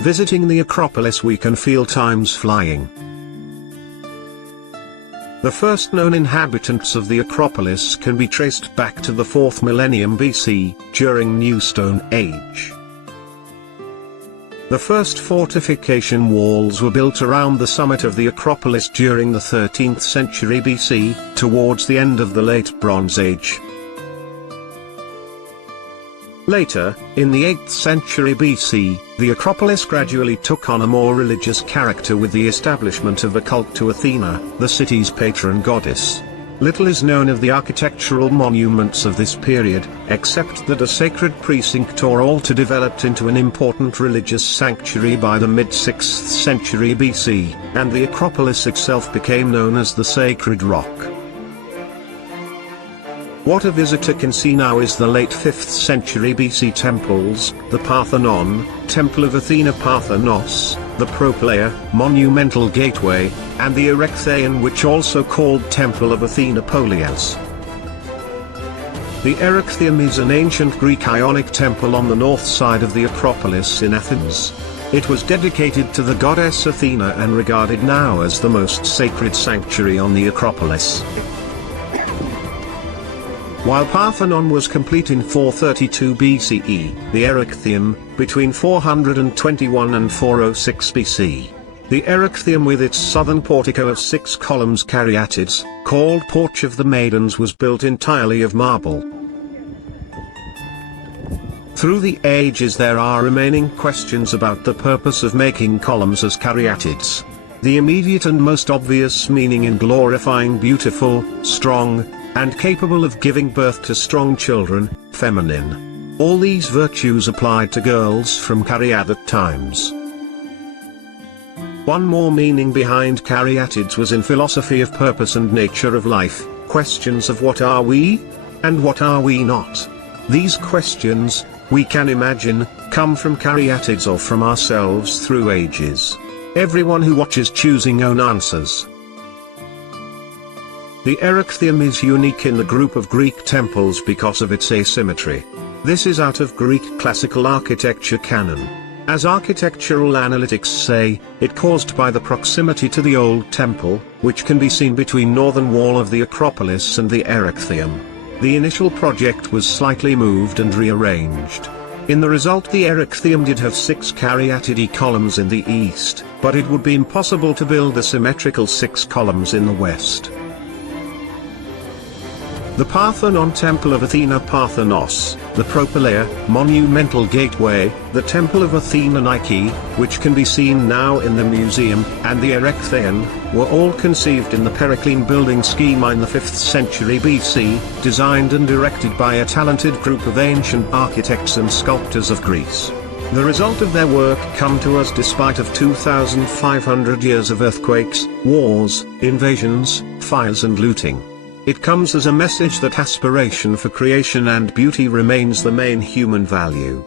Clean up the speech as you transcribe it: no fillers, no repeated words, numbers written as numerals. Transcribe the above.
Visiting the Acropolis, we can feel time's flying. The first known inhabitants of the Acropolis can be traced back to the 4th millennium BC, during New Stone Age. The first fortification walls were built around the summit of the Acropolis during the 13th century BC, towards the end of the Late Bronze Age. Later, in the 8th century BC, the Acropolis gradually took on a more religious character with the establishment of a cult to Athena, the city's patron goddess. Little is known of the architectural monuments of this period, except that a sacred precinct or altar developed into an important religious sanctuary by the mid-6th century BC, and the Acropolis itself became known as the Sacred Rock. What a visitor can see now is the late 5th century BC temples, the Parthenon, Temple of Athena Parthenos, the Propylaea, Monumental Gateway, and the Erechtheion, which also called Temple of Athena Polias. The Erechtheion is an ancient Greek Ionic temple on the north side of the Acropolis in Athens. It was dedicated to the goddess Athena and regarded now as the most sacred sanctuary on the Acropolis. While Parthenon was complete in 432 BCE, the Erechtheion, between 421 and 406 BC. The Erechtheion, with its southern portico of 6 columns caryatids, called Porch of the Maidens, was built entirely of marble. Through the ages there are remaining questions about the purpose of making columns as caryatids. The immediate and most obvious meaning in glorifying beautiful, strong, and capable of giving birth to strong children, feminine. All these virtues applied to girls from caryatid times. One more meaning behind caryatids was in philosophy of purpose and nature of life, questions of what are we, and what are we not. These questions, we can imagine, come from caryatids or from ourselves through ages. Everyone who watches choosing own answers. The Erechtheion is unique in the group of Greek temples because of its asymmetry. This is out of Greek classical architecture canon. As architectural analytics say, it caused by the proximity to the old temple, which can be seen between northern wall of the Acropolis and the Erechtheion. The initial project was slightly moved and rearranged. In the result, the Erechtheion did have 6 caryatidy columns in the east, but it would be impossible to build a symmetrical 6 columns in the west. The Parthenon, Temple of Athena Parthenos, the Propylaea, Monumental Gateway, the Temple of Athena Nike, which can be seen now in the museum, and the Erechtheion, were all conceived in the Periclean building schema in the 5th century BC, designed and directed by a talented group of ancient architects and sculptors of Greece. The result of their work come to us despite of 2,500 years of earthquakes, wars, invasions, fires and looting. It comes as a message that aspiration for creation and beauty remains the main human value.